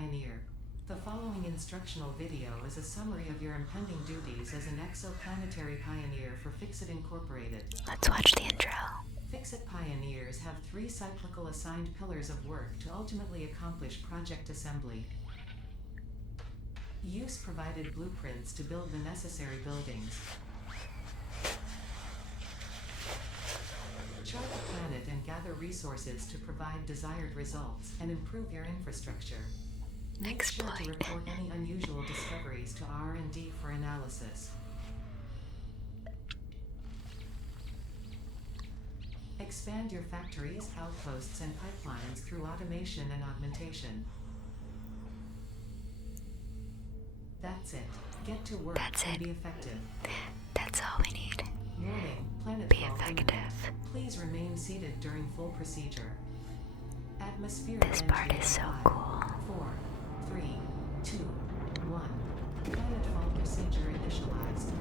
pioneer. The following instructional video is a summary of your impending duties as an exoplanetary pioneer for Fixit Incorporated. Let's watch the intro. Fixit pioneers have 3 cyclical assigned pillars of work to ultimately accomplish project assembly. Use provided blueprints to build the necessary buildings. Chart the planet and gather resources to provide desired results and improve your infrastructure. Make sure to report any unusual discoveries to R&D for analysis. Expand your factories, outposts, and pipelines through automation and augmentation. That's it. Get to work and be effective. That's all we need. Warning, planetfall Be effective. imminent. Please remain seated during full procedure. Atmosphere. This part is so cool. 4, 3, 2, 1. Planetfall procedure initialized.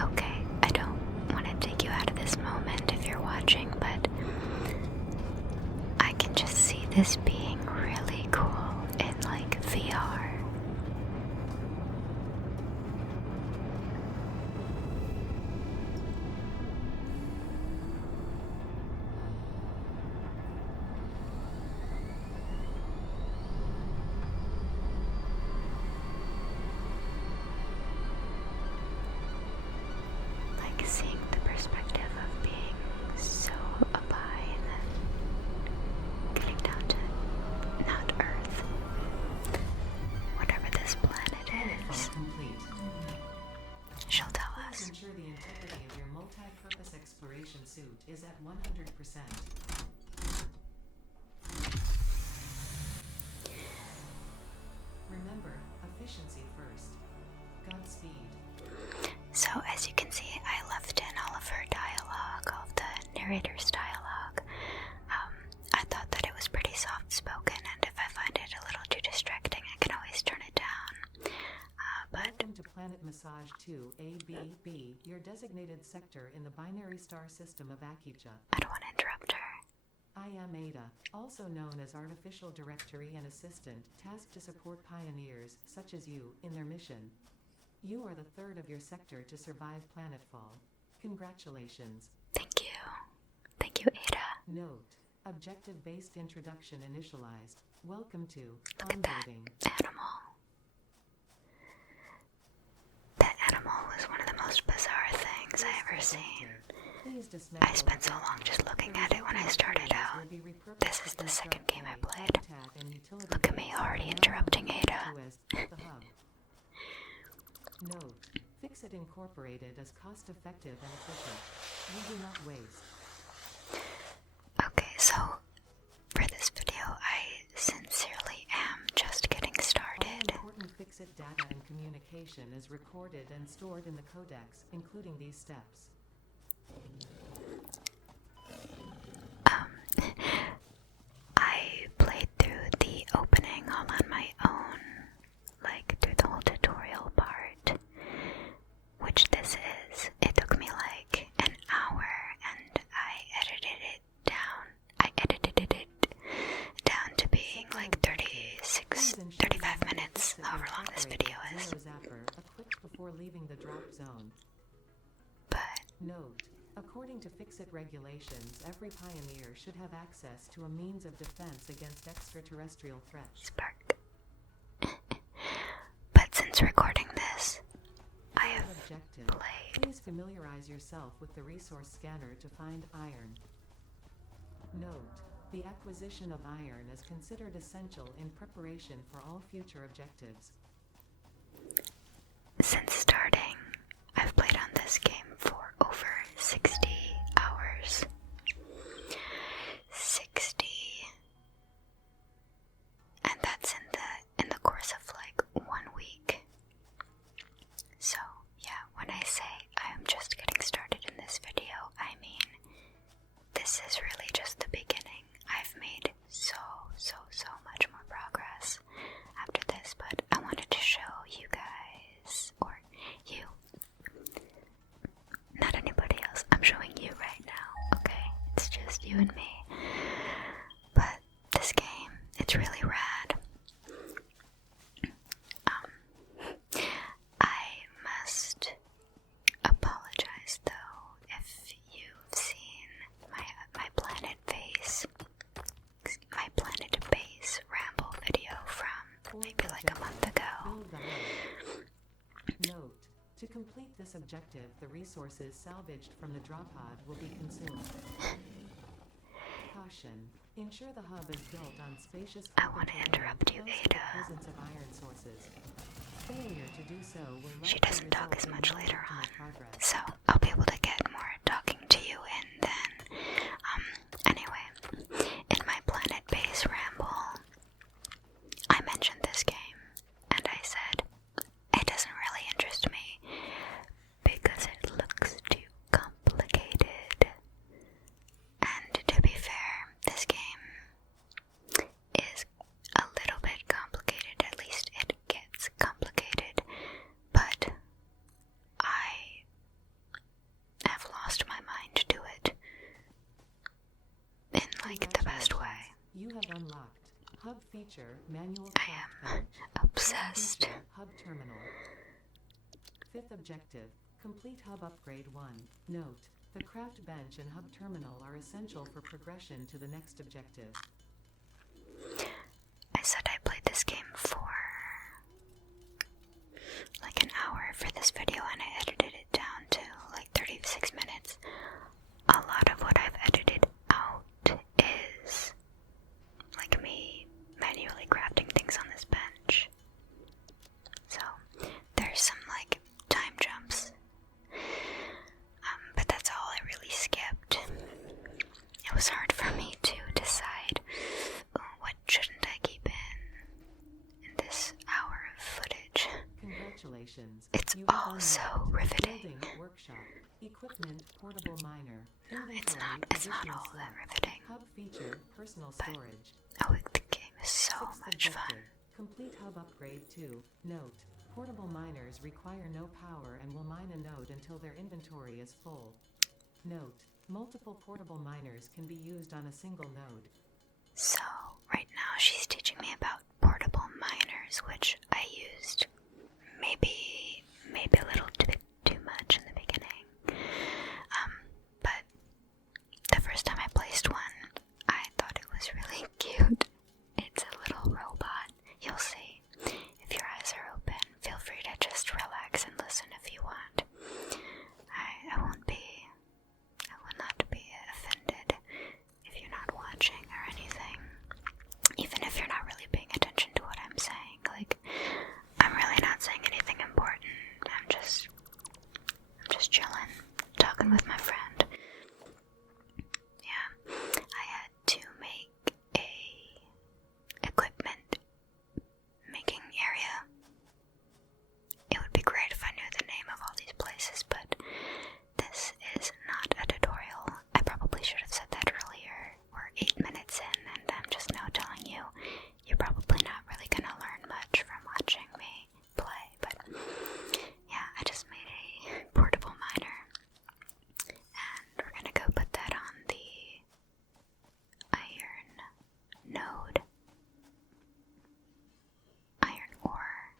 Okay, I don't want to take you out of this moment if you're watching, but I can just see this being really cool in like VR. Like seeing the perspective of being so up high and then getting down to not Earth, whatever this planet is. Complete. She'll tell Please us. ensure the integrity of your multi-purpose exploration suit is at 100%. Remember, efficiency first. Godspeed. So as you can see, I left in all of her dialogue, all of the narrator's dialogue. I thought that it was pretty soft-spoken, and if I find it a little too distracting, I can always turn it down. Welcome to Planet Massage 2 ABB, your designated sector in the binary star system of Akija. I don't want to interrupt her. I am Ada, also known as Artificial Directory and Assistant, tasked to support pioneers, such as you, in their mission. You are the third of your sector to survive planetfall. Congratulations. Thank you. Thank you, Ada. Note: objective-based introduction initialized. Welcome to Look at that onboarding. animal. That animal was one of the most bizarre things I ever seen. I spent so long just looking at it when I started out. This is the second game I played. Look at me already interrupting Ada. Note: Fixit Incorporated is cost-effective and efficient. We do not waste. Okay, so for this video, I sincerely am just getting All started. important Fixit data and communication is recorded and stored in the codex, including these steps. I played through the opening all on my own, like through the whole tutorial part, which this is. It took me like an hour, and I edited it down to being like 35 minutes, however long this video is. Equipped before leaving the drop zone. But Note: according to Fixit regulations, every pioneer should have access to a means of defense against extraterrestrial threats. spark. But since recording this, I have Objective: played. please familiarize yourself with the resource scanner to find iron. Note: the acquisition of iron is considered essential in preparation for all future objectives. Since starting, I've played on this game for over 60 hours. 60. And that's in the course of like 1 week. So, yeah, when I say I am just getting started in this video, I mean this is really just the beginning. I've made so much more progress after this, but I wanted to show you guys, or you, not anybody else, I'm showing like a month ago. Build the hub. Note: to complete this objective, the resources salvaged from the drop pod will be consumed. Caution: ensure the hub is built on spacious I want to interrupt you, close to the Ada. presence of iron sources. Failure to do so will She likely doesn't talk result as in much no later optimal on, progress. so I'll be able to get more talking to you in then. Anyway, in my Planet Base Ramble, I mentioned this game, and I said, it doesn't really interest me, because it looks too complicated. And to be fair, this game is a little bit complicated, at least it gets complicated, but I have lost my mind to it in like the best way. You have unlocked hub feature, manual I craft am bench. obsessed. Feature, hub terminal. Fifth objective: complete hub upgrade 1. Note: the craft bench and hub terminal are essential for progression to the next objective. I said I played this game for like an hour for this video, and I edited it down to like 36 minutes. A lot of what I've edited out is like me manually crafting things on this bench. So there's some like time jumps, but that's all I really skipped. It was hard for me to decide what shouldn't I keep in this hour of footage. Congratulations. It's You all have so unlocked riveting. Building workshop. Equipment portable miner. It's Inventory, not additional all that slots. riveting. Hub feature personal But- storage. Oh, the game is so Sixth much fun. objective: complete hub upgrade 2. Note: portable miners require no power and will mine a node until their inventory is full. Note: multiple portable miners can be used on a single node. So, right now she's teaching me about portable miners, which I used maybe a little bit too much in the beginning. But the first time I placed one, I thought it was really cute. It's a little robot. You'll see. If your eyes are open, feel free to just relax and listen if you want. I will not be offended if you're not watching or anything. Even if you're not really paying attention to what I'm saying. Like, I'm really not saying anything important. I'm just chilling, talking with my friend. Yeah, I had to make a equipment making area. It would be great if I knew the name of all these places, but this is not a tutorial. I probably should have said that earlier. We're 8 minutes in, and I'm just now telling you, you're probably not really gonna learn much from watching me play, but yeah, I just made a portable miner, and we're gonna go put that on the iron node. Iron ore.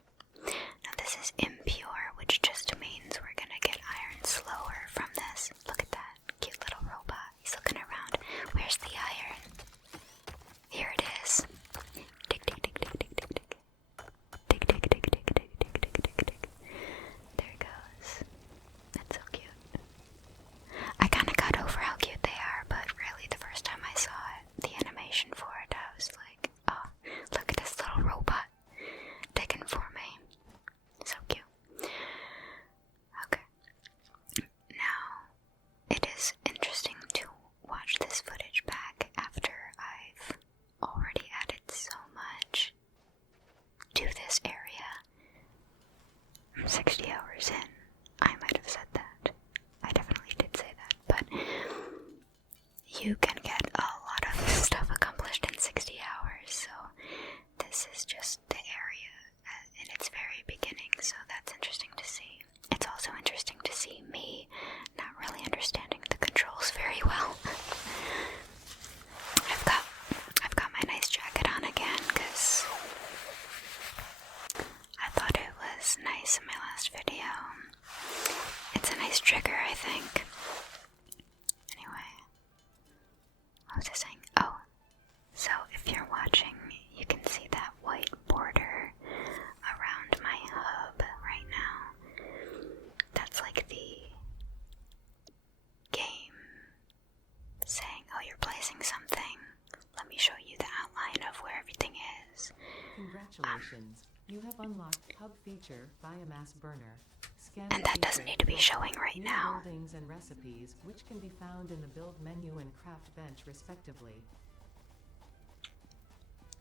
Now this is impure, which just means we're gonna get iron slower from this. Look at that cute little robot. He's looking around. Where's the iron? Here it is. Tick, tick, tick, tick, tick, tick, tick. Tick, tick, tick, tick, tick, tick, tick, tick, tick. There it goes. That's so cute. I kind of got over how cute they are, but really the first time I saw it, the animation for it, I was like, oh, look at this little robot digging for me. So cute. Okay. Now, it is interesting to watch this footage back after I've already added so much to this area. I'm 60 hours in. I might have said that. I definitely did say that, but you can get a lot of stuff accomplished in 60 hours, so this is just the area in its very beginning, so that's interesting to see. It's also interesting to see me not really understanding the controls very well. I've got my nice jacket on again, because I thought it was nice in my last video. It's a nice trigger, I think. Anyway, what was I saying? Oh, so if you're watching, you can see that white border Congratulations. You have unlocked Hub feature Biomass Burner. Scan And that doesn't need to be showing right new now. buildings and recipes, which can be found in the build menu and craft bench respectively.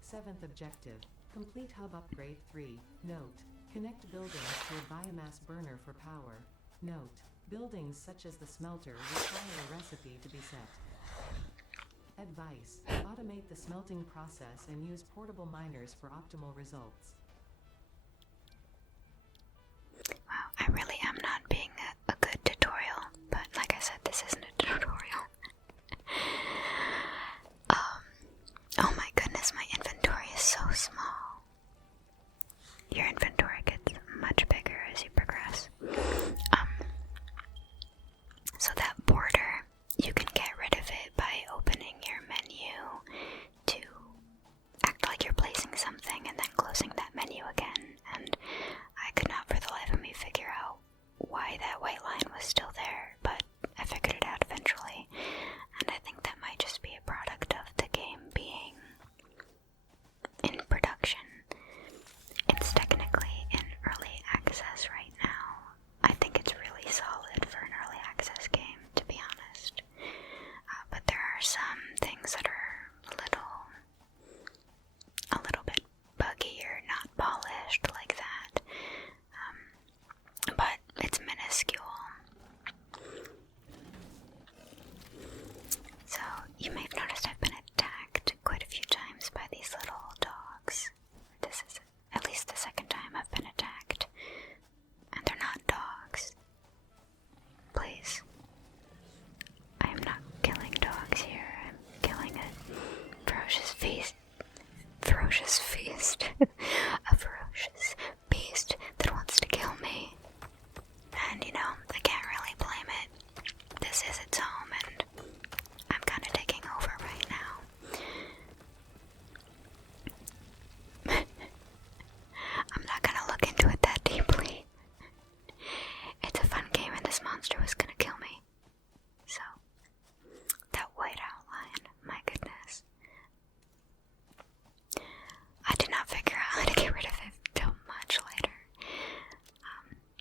7th objective. Complete Hub Upgrade 3. Note. Connect buildings to a biomass burner for power. Note. Buildings such as the smelter require a recipe to be set. Advice. Automate the smelting process and use portable miners for optimal results. Wow, I really am not being a good tutorial, but like I said, this isn't a tutorial. Oh my goodness, my inventory is so small. Your inventory gets much bigger as you progress. So that border, you can get rid of it by opening your menu to act like you're placing something and then closing that menu again. And I could not for the life of me figure out why that white line was still there, but I figured it out eventually. And I think that might just be a product of the game being in production. It's technically in early access right now. I think it's really solid for an early access game, to be honest. But there are some things that are a little bit buggy or not polished like that. But it's minuscule. So you may have noticed I've been attacked quite a few times by these little dogs. This is at least the second time I've been attacked. And they're not dogs. Please. I am not killing dogs here. I'm killing a ferocious feast. Ferocious feast. A ferocious beast that wants to kill me. And you know, I can't really blame it. This is its home and I'm kind of taking over right now. I'm not gonna look into it that deeply. It's a fun game and this monster was gonna kill me. So, that white outline, my goodness. I did not figure out how to get rid of it till much later.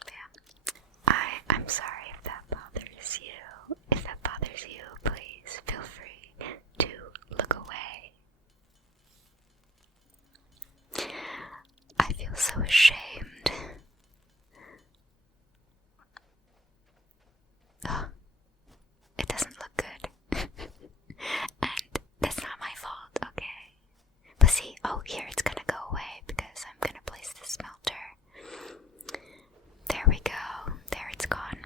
Yeah. I'm sorry if that bothers you. If that bothers you, please feel free to look away. I feel so ashamed. Oh, it doesn't look good. And that's not my fault, okay? But see, oh, here it's gonna go away because I'm gonna place the smelter. There we go. There it's gone.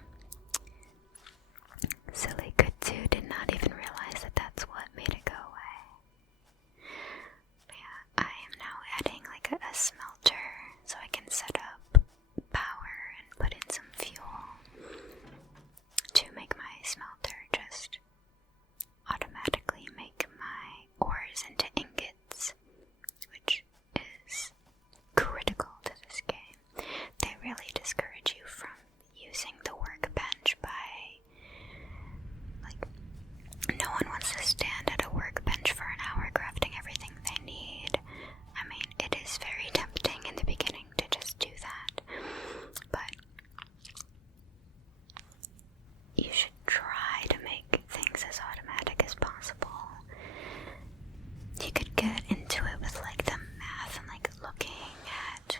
Silly Kudzu did not even realize that that's what made it go away. But yeah, I am now adding like a smelter so I can set up power and put in some fuel to make my smelter just automatically make my ores into ingots, which is critical to this game. They really discourage you from using the workbench by, like, no one wants to stand at a workbench for an hour crafting everything they need. I mean, it is very tempting in the beginning to just do that, but you should try to make things as automatic as possible. You could get into it with like the math and like looking at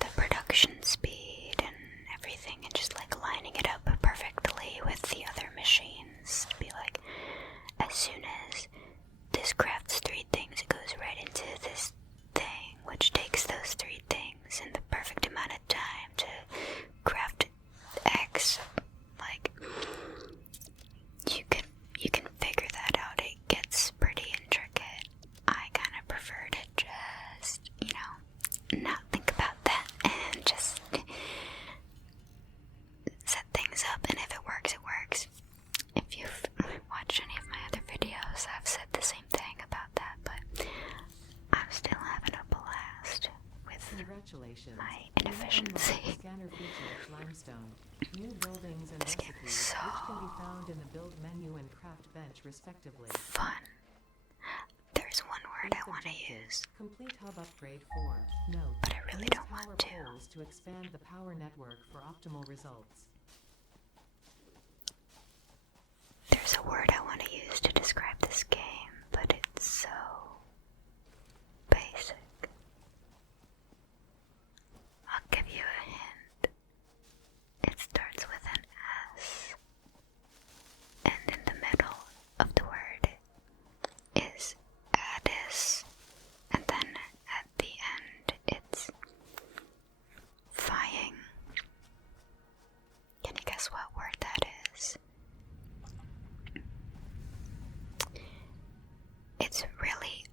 the production speed and everything and just like lining it up perfectly with the other machines to be like, as soon as this crafts 3 things, it goes right into this thing, which takes those 3 things in the perfect amount of time to craft X. Like, you can figure that out. It gets pretty intricate. I kind of prefer to just, not think about that and just set things up, and if it works, it works. If you've watched any of my other videos, I've said the same thing about that, but I'm still having a blast with Congratulations. my You have unlocked inefficiency. the scanner feature Limestone. New buildings and This game is recipes, so which can be found in the build menu and craft bench respectively. fun. There's one where word I want to use. Complete hub upgrade 4. Note. But I really Use don't want power to. poles to expand the power network for optimal results. There's a word I want to use to describe this game, but it's so basic. I'll give you a hint. It starts with an S, and in the middle of the word is addis, and then at the end it's fying. Can you guess what word that is? It's really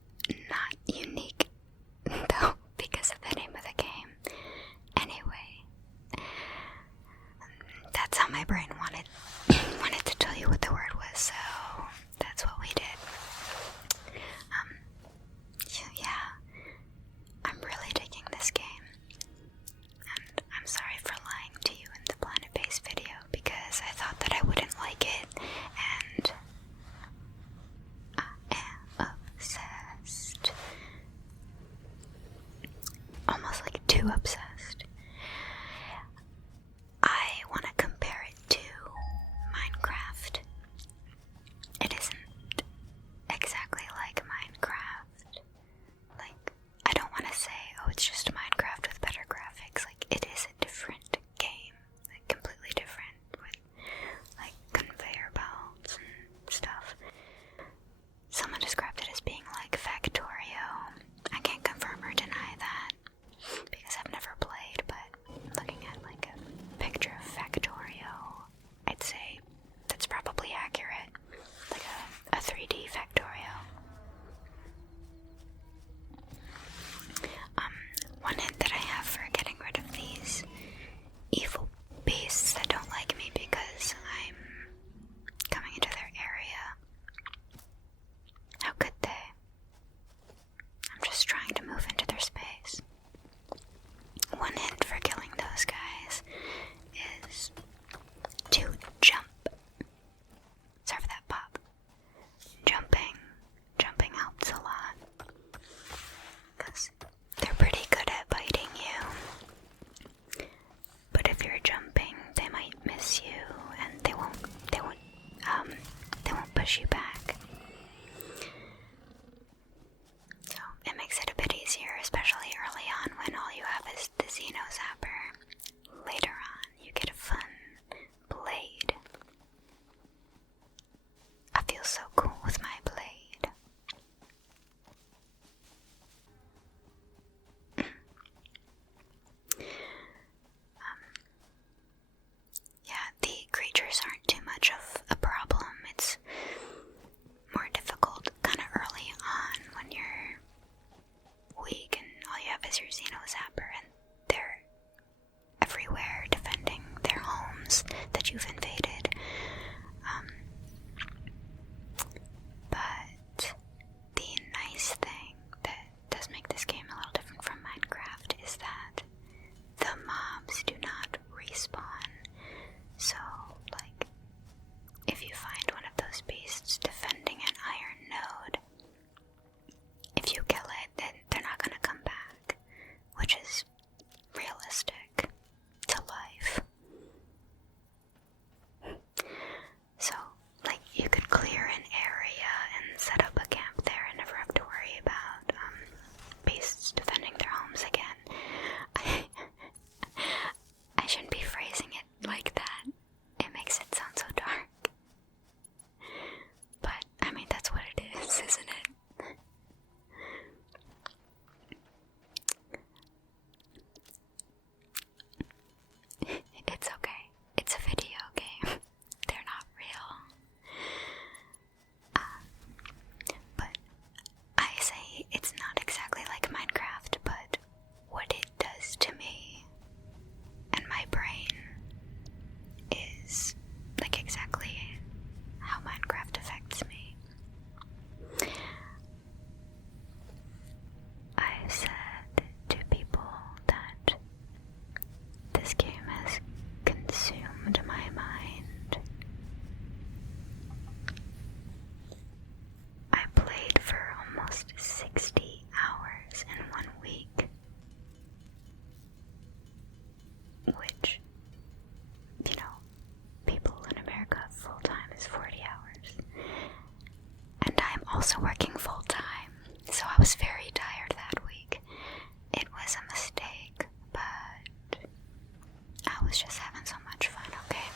was just having so much fun, okay?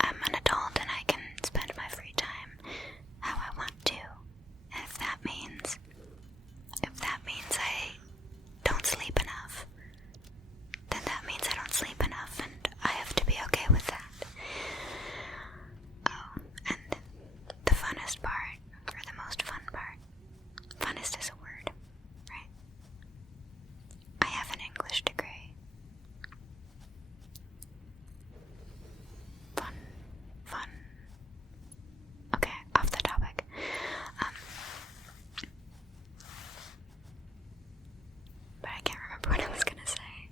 I'm an adult and I can spend my free time how I want to. And if that means I don't sleep enough, then that means I don't sleep enough, and I have to be okay with that. Oh, and the funnest part, or the most fun part, funnest is a word, right? I have an English degree. Fun. Okay, off the topic. But I can't remember what I was gonna say.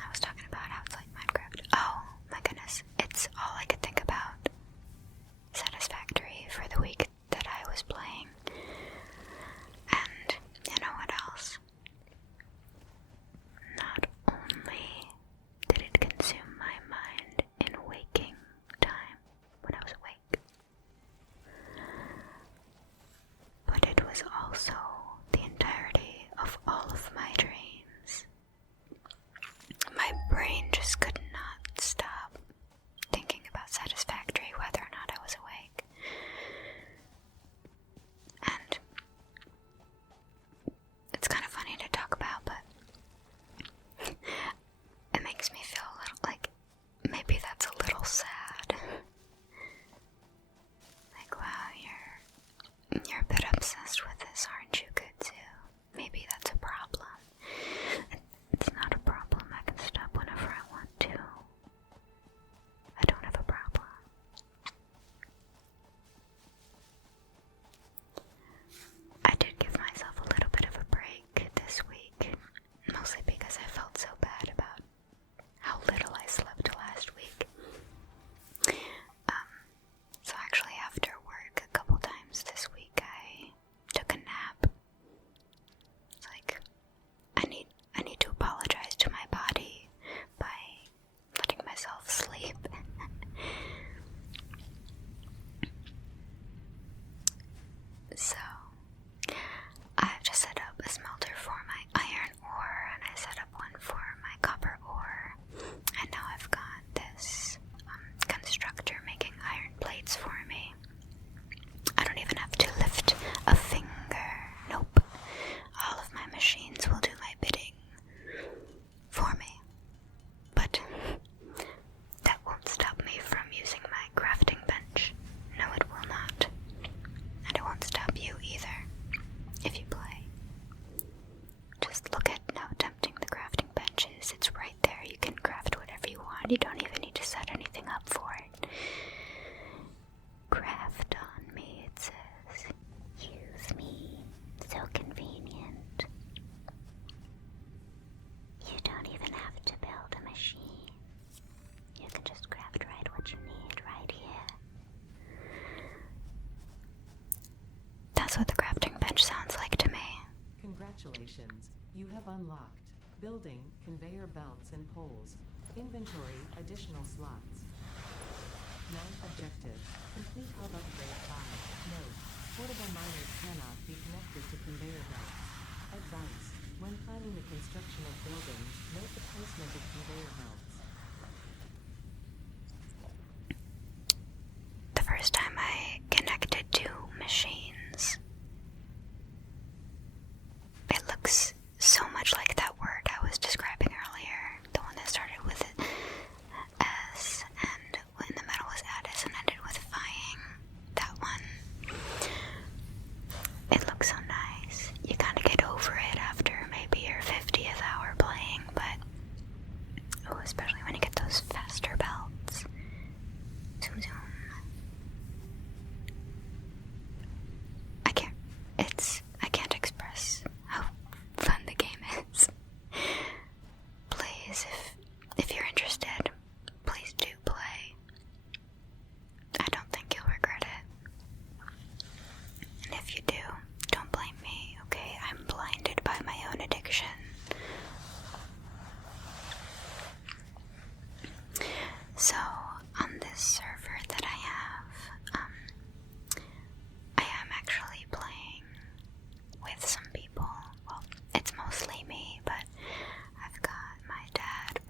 I was talking about how it's like Minecraft. Oh my goodness, it's all I could think about. Satisfactory for the week that I was playing. And you know what else? Not only did it consume my mind in waking time when I was awake, but it was also the entirety of all of my dreams. My brain just could not stop thinking about Satisfactory whether or not I was awake. And it's kind of funny to talk about, but it makes me feel a little like maybe that's a little sad. Like, wow, you're a bit obsessed with this, aren't you, Kudzu? Maybe that's a problem. It's not a problem. I can stop whenever I want to. I don't have a problem. I did give myself a little bit of a break this week, mostly because I felt so bad about how little I slept last week. So actually after work a couple times this week I took a nap. It's like I need to apologize to my body by letting myself sleep. So I've just set up a smelter for my iron ore, and I set up one for my copper ore, and now I've got this constructor making iron plates for me. I don't even have to lift a finger. Nope. All of my machines will do my bidding for me. But that won't stop me from using my crafting bench. No, it will not. And it won't stop you either, if you play. Just look at how tempting the crafting bench is. It's right there. You can craft whatever you want. You don't even need to set anything up for it. Craft on me, it says. Use me. So convenient. You don't even have to build a machine. You can just craft right what you need right here. That's what the crafting bench sounds like to me. Congratulations, you have unlocked building, conveyor belts and poles. Inventory, additional slots. 9th objective, complete hub upgrade 5. Note, portable miners cannot be connected to conveyor belts. Advice, when planning the construction of buildings, note the placement of conveyor belts. The first time I connected to machines, it looks so much like that word I was describing earlier, the one that started with S and in the middle was addis and ended with fying. That one. It looks so nice. You kind of get over it after maybe your 50th hour playing, but oh, especially when you get those faster belts. Zoom zoom. I can't express how fun the game is. Please, if you're interested, please do play. I don't think you'll regret it. And if you do, don't blame me, okay? I'm blinded by my own addiction. So, on this server that I have, I am actually playing with some people. Well, it's mostly me, but I've got my dad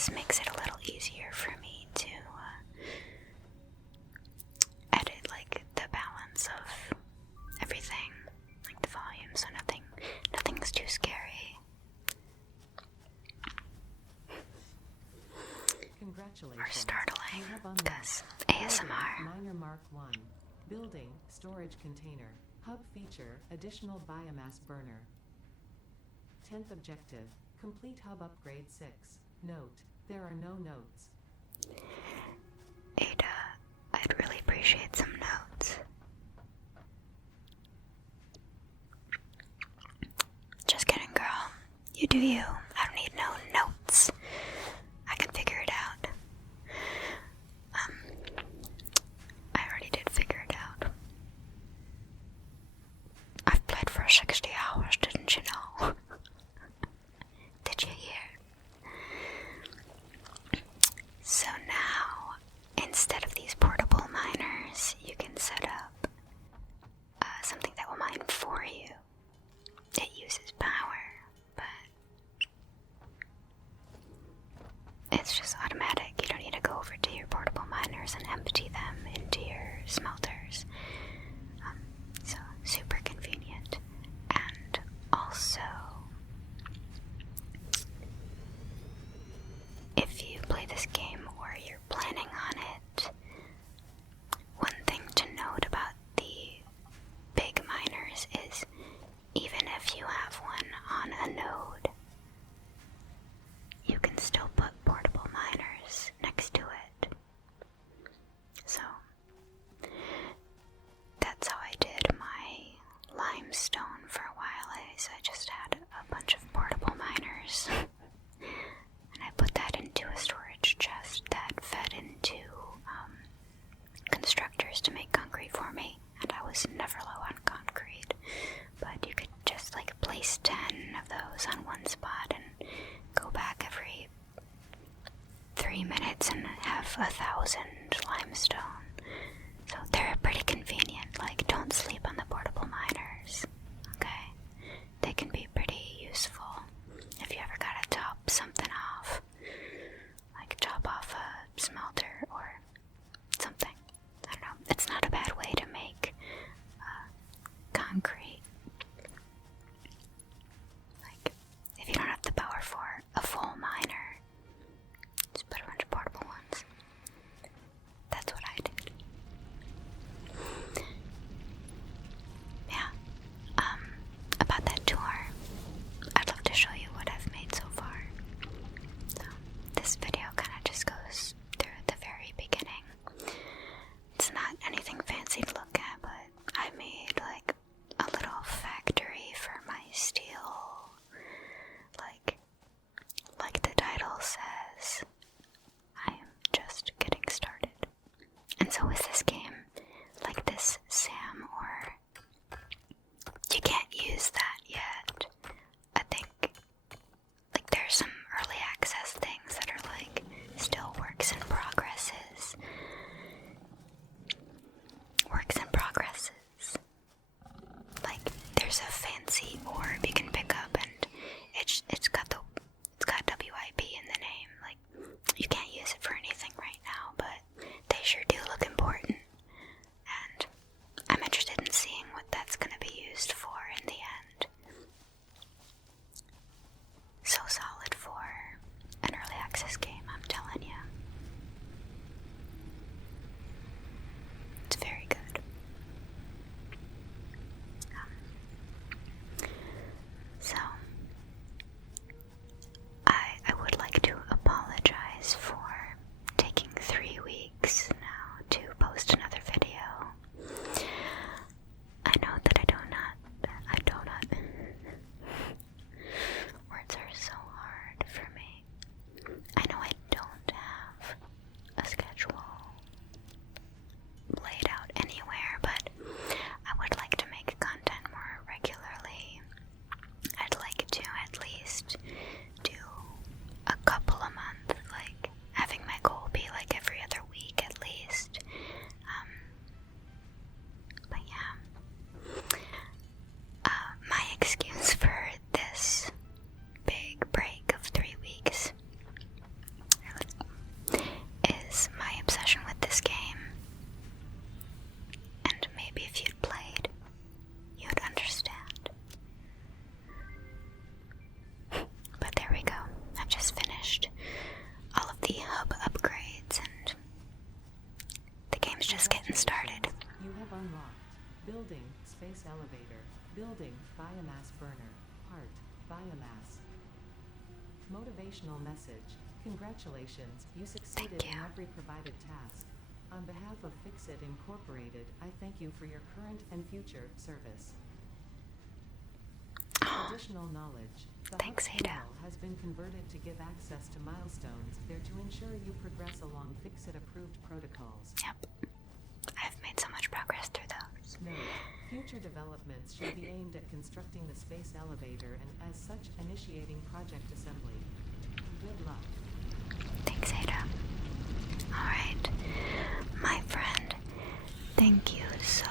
this makes it a little easier for me to edit like the balance of everything, like the volume, so nothing's too scary. Congratulations. Or startling, You have unlocked because ASMR. Minor Mark 1. Building, storage container. Hub feature, additional biomass burner. 10th objective, complete hub upgrade 6. Note, there are no notes. Ada, I'd really appreciate some notes. Just kidding, girl. You do you. I don't need no notes. I can figure it out. I already did figure it out. I've played for 60 hours, didn't you know? Did you hear? So now, instead of these portable miners, you can set up something that will mine for you. It uses power, but it's just automatic. You don't need to go over to your portable miners and empty them into your smelters. So, super convenient. And also, if you play this game or you're planning on it, one thing to note about the big miners is even if you have one on a node, you can still put portable miners next to it. So that's how I did my limestone for a while. I just had a bunch of portable miners and I put that into a storage chest that fed into constructors to make concrete for me, and I was never low on concrete. But you could just like place 10 of those on one spot and go back every 3 minutes and have 1,000 limestone. So they're pretty convenient. Like, don't sleep on the portable miners, okay? They can be pretty useful if you ever gotta top something off, like top off a smelter or something. I don't know. It's not a bad way to make concrete. Like, if you don't have the power for a full miner, just put a bunch of portable ones. That's what I do. Building, biomass burner. Part, biomass. Motivational message. Congratulations, you succeeded Thank in you. every provided task. On behalf of Fixit Incorporated, I thank you for your current and future service. Additional knowledge. The Thanks, HUD Ada. panel has been converted to give access to milestones there to ensure you progress along Fixit-approved protocols. Yep. I've made so much progress through those. Note, future developments should be aimed at constructing the space elevator and, as such, initiating project assembly. Good luck. Thanks, Ada. Alright, my friend, thank you so